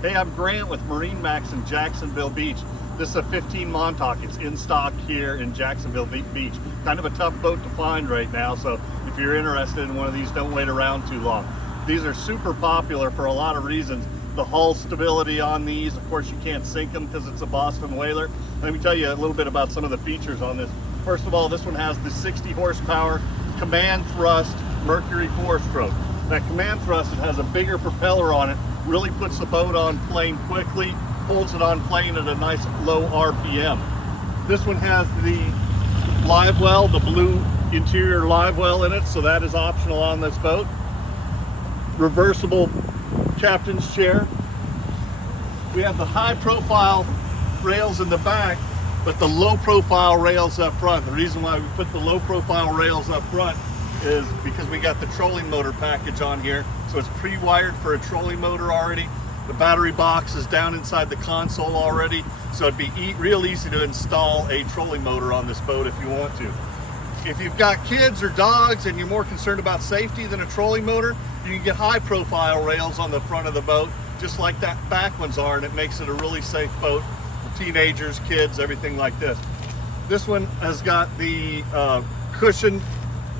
Hey, I'm Grant with MarineMax in Jacksonville Beach. This is a 15 Montauk. It's in stock here in Jacksonville Beach. Kind of a tough boat to find right now, so if you're interested in one of these, don't wait around too long. These are super popular for a lot of reasons. The hull stability on these, of course you can't sink them because it's a Boston whaler. Let me tell you a little bit about some of the features on this. First of all, this one has the 60 horsepower command thrust Mercury 4-stroke. That command thrust, it has a bigger propeller on it, really puts the boat on plane quickly, holds it on plane at a nice low RPM. This one has the live well, the blue interior live well in it, so that is optional on this boat. Reversible captain's chair. We have the high profile rails in the back, but the low profile rails up front. The reason why we put the low profile rails up front is because we got the trolling motor package on here, so it's pre-wired for a trolling motor already. The battery box is down inside the console already, so it'd be real easy to install a trolling motor on this boat if you want to. If you've got kids or dogs and you're more concerned about safety than a trolling motor, you can get high profile rails on the front of the boat, just like that back ones are, and it makes it a really safe boat for teenagers, kids, everything like this. This one has got the cushion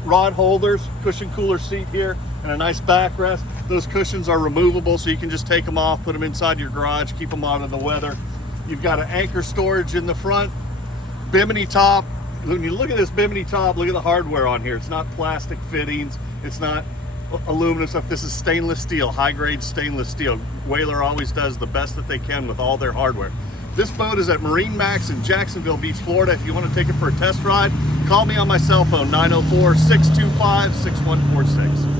rod holders, cushion cooler seat here, and a nice backrest. Those cushions are removable, so you can just take them off, put them inside your garage, keep them out of the weather. You've got an anchor storage in the front, bimini top. When you look at this bimini top, look at the hardware on here. It's not plastic fittings, it's not aluminum stuff. This is stainless steel, high-grade stainless steel. Whaler always does the best that they can with all their hardware. This boat is at MarineMax in Jacksonville Beach, Florida. If you want to take it for a test ride, call me on my cell phone, 904-625-6146.